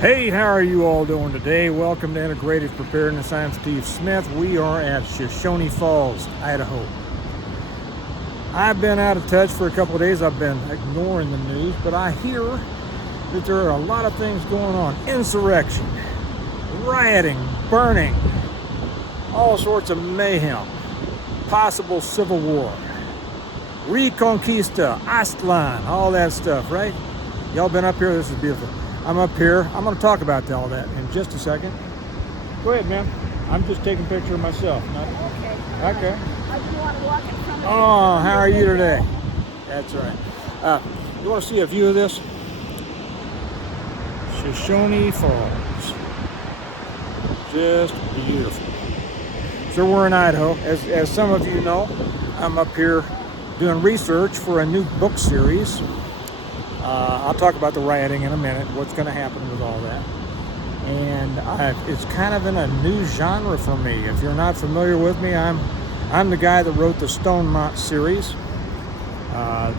Hey, how are you all doing today? Welcome to Integrated Preparedness. I'm Steve Smith. We are at Shoshone Falls, Idaho. I've been out of touch for a couple of days. I've been ignoring the news, but I hear that there are a lot of things going on. Insurrection, rioting, burning, all sorts of mayhem, possible civil war, Reconquista, Aztlan, all that stuff, right? Y'all been up here? This is beautiful. I'm up here. I'm going to talk about all that in just a second. Go ahead, ma'am. I'm just taking a picture of myself. Okay. Okay. I didn't want to walk in front of you. Oh, how are you today? That's right. You want to see a view of this? Shoshone Falls. Just beautiful. So we're in Idaho. As some of you know, I'm up here doing research for a new book series. I'll talk about the rioting in a minute, what's going to happen with all that. And it's kind of in a new genre for me. If you're not familiar with me, I'm the guy that wrote the Stonemont series.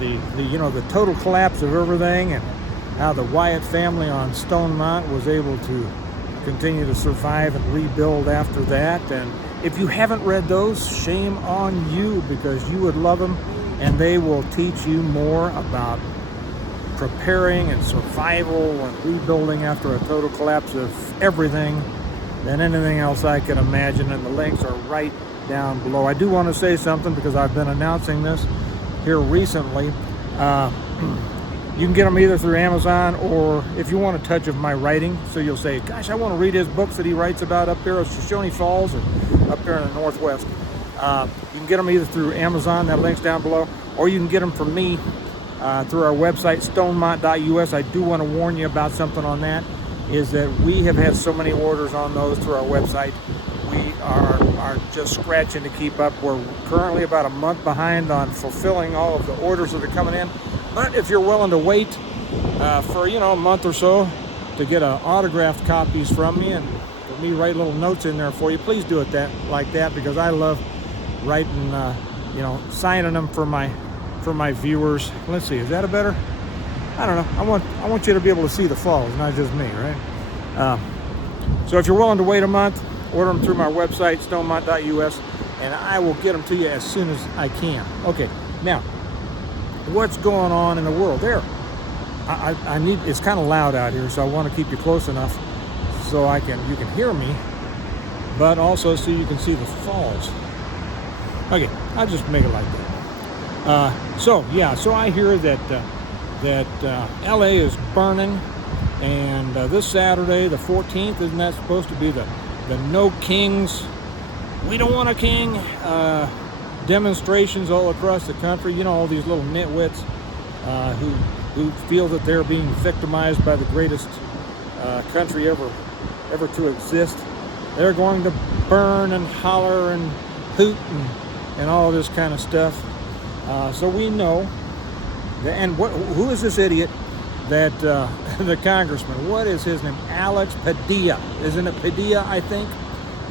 The total collapse of everything and how the Wyatt family on Stonemont was able to continue to survive and rebuild after that. And if you haven't read those, shame on you, because you would love them, and they will teach you more about preparing and survival and rebuilding after a total collapse of everything than anything else I can imagine. And the links are right down below. I do want to say something, because I've been announcing this here recently. You can get them either through Amazon, or if you want a touch of my writing, so you'll say, gosh, I want to read his books that he writes about up there at Shoshone Falls and up there in the Northwest. You can get them either through Amazon, that link's down below, or you can get them from me through our website, stonemont.us. I do want to warn you about something on that, is that we have had so many orders on those through our website. We are just scratching to keep up. We're currently about a month behind on fulfilling all of the orders that are coming in. But if you're willing to wait for a month or so to get autographed copies from me, and for me write little notes in there for you, please do it like that, because I love writing, signing them for my viewers. Let's see, is that a better? I don't know. I want you to be able to see the falls, not just me, right? So if you're willing to wait a month, order them through my website, stonemont.us, and I will get them to you as soon as I can. Okay, now, what's going on in the world? There, I need. It's kind of loud out here, so I want to keep you close enough so you can hear me, but also so you can see the falls. Okay, I'll just make it like that. So I hear that LA is burning, and this Saturday, the 14th, isn't that supposed to be the No Kings, we don't want a king demonstrations all across the country? All these little nitwits who feel that they're being victimized by the greatest country ever to exist. They're going to burn and holler and hoot and all this kind of stuff. So we know, who is this idiot that the congressman, what is his name? Alex Padilla. Isn't it Padilla, I think?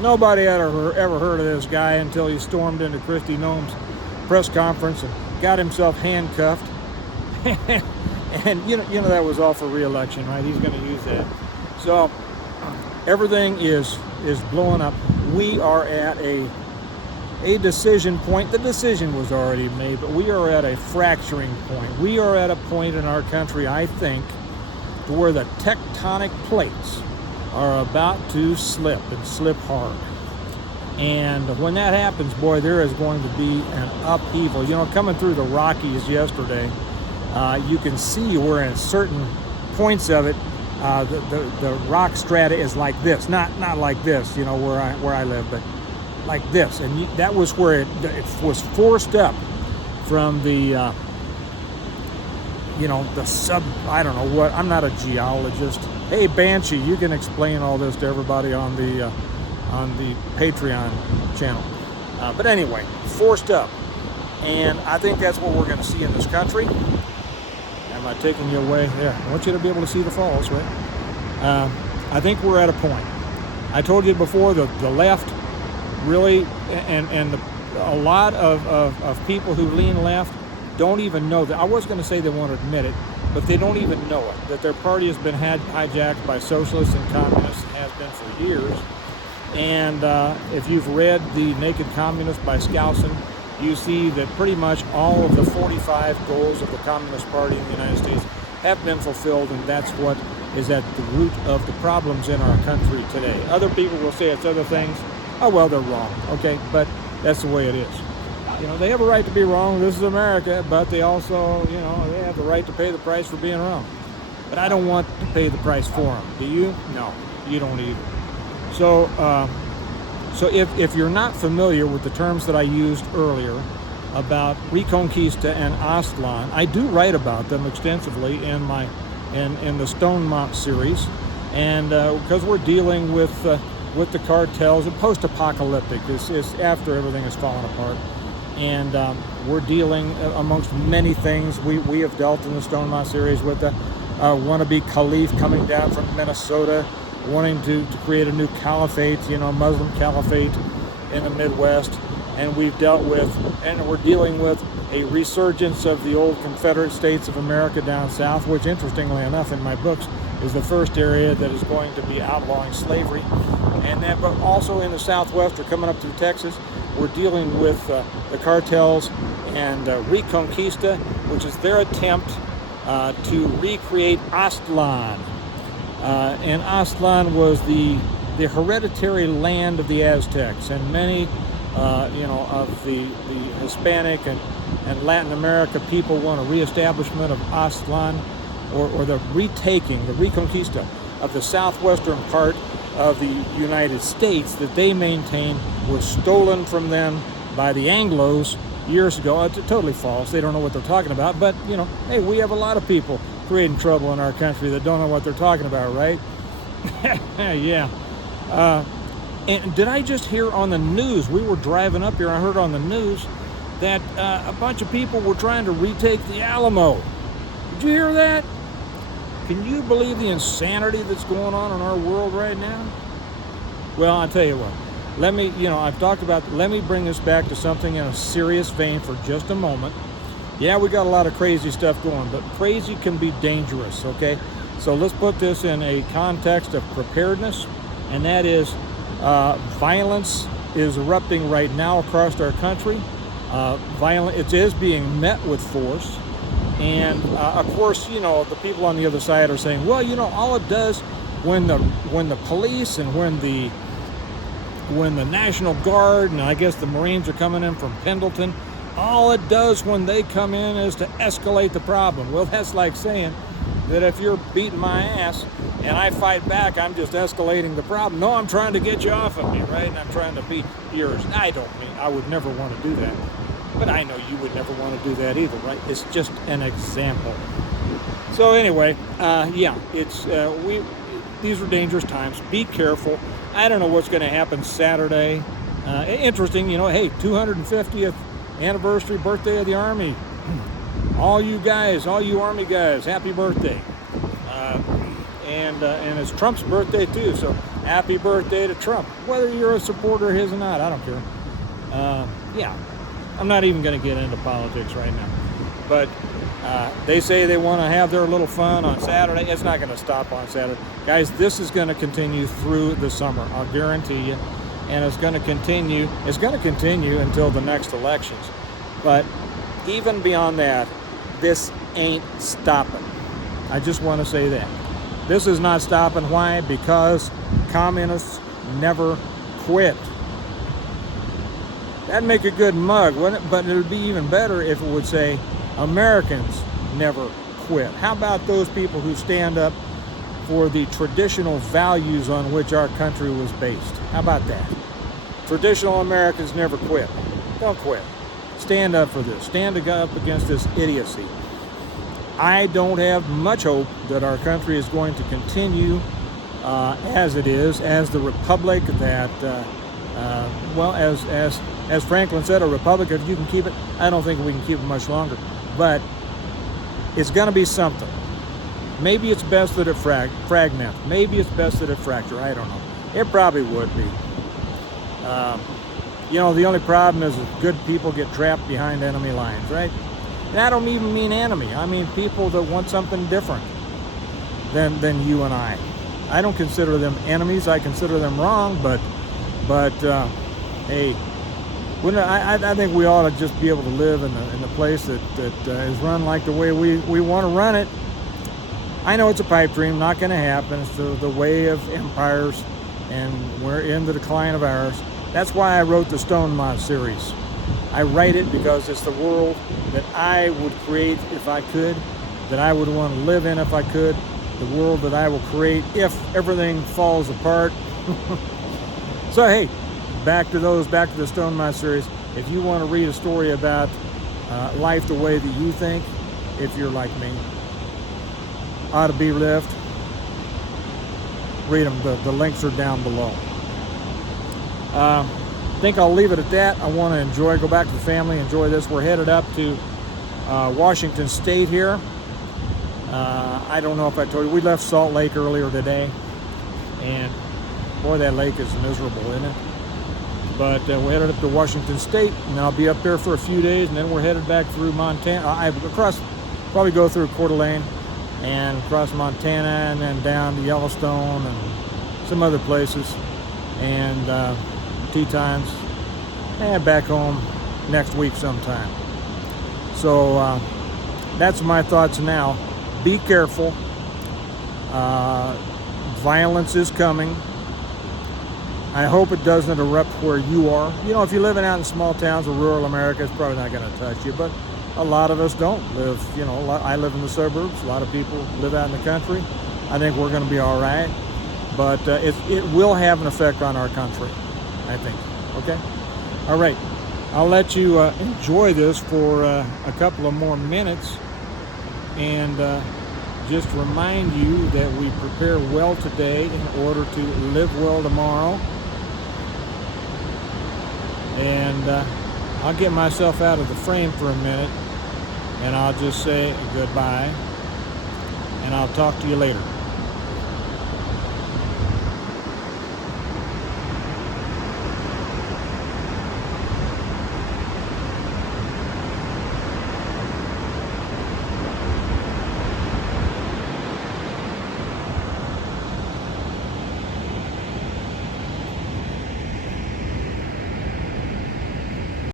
Nobody had ever heard of this guy until he stormed into Kristi Noem's press conference and got himself handcuffed. And that was all for re-election, right? He's going to use that. So everything is blowing up. We are at a decision point. The decision was already made, but we are at a fracturing point. We are at a point in our country, I think, to where the tectonic plates are about to slip, and slip hard. And when that happens, boy, there is going to be an upheaval. Coming through the Rockies yesterday, you can see where in certain points of it, the rock strata is like this, not like this, where I live, but like this. And that was where it was forced up from the I don't know what, I'm not a geologist. Hey, Banshee, you can explain all this to everybody on the Patreon channel. But anyway, forced up. And I think that's what we're going to see in this country. Am I taking you away? Yeah, I want you to be able to see the falls, right? I think we're at a point. I told you before, the left really, and a lot of people who lean left don't even know that. I was going to say they won't admit it, but they don't even know it, that their party has been hijacked by socialists and communists and has been for years. And if you've read The Naked Communist by Skousen, you see that pretty much all of the 45 goals of the Communist Party in the United States have been fulfilled, and that's what is at the root of the problems in our country today. Other people will say it's other things. Oh, well, they're wrong, okay? But that's the way it is. You know, they have a right to be wrong. This is America, but they also, you know, they have the right to pay the price for being wrong. But I don't want to pay the price for them. Do you? No, you don't either. So, if you're not familiar with the terms that I used earlier about Reconquista and Aztlan, I do write about them extensively in the Stonemont series, and because we're dealing with the cartels and post-apocalyptic, it's after everything has fallen apart, and we're dealing amongst many things. We have dealt in the Stonemont series with the wannabe caliph coming down from Minnesota, wanting to create a new caliphate, you know, Muslim caliphate in the Midwest. And we've dealt with, and we're dealing with, a resurgence of the old Confederate States of America down south, which, interestingly enough, in my books, is the first area that is going to be outlawing slavery. And then, but also in the Southwest, we're coming up through Texas, we're dealing with the cartels and Reconquista, which is their attempt to recreate Aztlan. And Aztlan was the hereditary land of the Aztecs, and many of the Hispanic and Latin America people want a reestablishment of Aztlan, or the retaking, the Reconquista of the southwestern part of the United States that they maintain was stolen from them by the Anglos years ago. It's totally false. They don't know what they're talking about, but, you know, hey, we have a lot of people creating trouble in our country that don't know what they're talking about, right? Yeah. And did I just hear on the news, we were driving up here, I heard on the news that a bunch of people were trying to retake the Alamo. Did you hear that? Can you believe the insanity that's going on in our world right now? Well, I'll tell you what. Let me bring this back to something in a serious vein for just a moment. Yeah, we got a lot of crazy stuff going, but crazy can be dangerous, okay? So let's put this in a context of preparedness, and that is violence is erupting right now across our country. It is being met with force. And of course, you know, the people on the other side are saying, well, you know, all it does when the police and when the National Guard and I guess the Marines are coming in from Pendleton, all it does when they come in is to escalate the problem. Well, that's like saying that if you're beating my ass and I fight back, I'm just escalating the problem. No, I'm trying to get you off of me, right? And I'm trying to beat yours. I would never want to do that. But I know you would never want to do that either, right? It's just an example. So anyway, these are dangerous times. Be careful. I don't know what's going to happen Saturday. Interesting, you know, hey, 250th anniversary birthday of the Army. All you guys, all you Army guys, happy birthday. And it's Trump's birthday too, so happy birthday to Trump. Whether you're a supporter of his or not, I don't care. I'm not even going to get into politics right now. But they say they want to have their little fun on Saturday. It's not going to stop on Saturday. Guys, this is going to continue through the summer, I'll guarantee you. And it's going to continue. It's going to continue until the next elections. But even beyond that, this ain't stopping. I just want to say that. This is not stopping. Why? Because communists never quit. That'd make a good mug, wouldn't it? But it would be even better if it would say, Americans never quit. How about those people who stand up for the traditional values on which our country was based? How about that? Traditional Americans never quit. Don't quit. Stand up for this. Stand up against this idiocy. I don't have much hope that our country is going to continue as it is, as the republic that, as Franklin said, a republic, if you can keep it, I don't think we can keep it much longer. But it's going to be something. Maybe it's best that it fragment. Maybe it's best that it fracture. I don't know. It probably would be. The only problem is that good people get trapped behind enemy lines, right? And I don't even mean enemy. I mean people that want something different than you and I. I don't consider them enemies. I consider them wrong, but hey, I think we ought to just be able to live in the place that is run like the way we want to run it. I know it's a pipe dream, not going to happen. It's the way of empires, and we're in the decline of ours. That's why I wrote the Stonemont series. I write it because it's the world that I would create if I could, that I would want to live in if I could, the world that I will create if everything falls apart. So hey, back to the Stonemont series. If you want to read a story about life the way that you think, if you're like me, ought to be lived, read them. The links are down below. I think I'll leave it at that. I want to go back to the family, enjoy this. We're headed up to Washington State here. I don't know if I told you, we left Salt Lake earlier today, and boy, that lake is miserable, isn't it? But we're headed up to Washington State, and I'll be up there for a few days, and then we're headed back through Montana. Probably go through Coeur d'Alene and across Montana, and then down to Yellowstone and some other places, and Tetons, and back home next week sometime. So that's my thoughts now. Be careful. Violence is coming. I hope it doesn't erupt where you are. You know, if you're living out in small towns or rural America, it's probably not going to touch you, but a lot of us don't live, you know, I live in the suburbs. A lot of people live out in the country. I think we're going to be all right, but it will have an effect on our country, I think. Okay? All right. I'll let you enjoy this for a couple of more minutes, and just remind you that we prepare well today in order to live well tomorrow. And I'll get myself out of the frame for a minute, and I'll just say goodbye, and I'll talk to you later.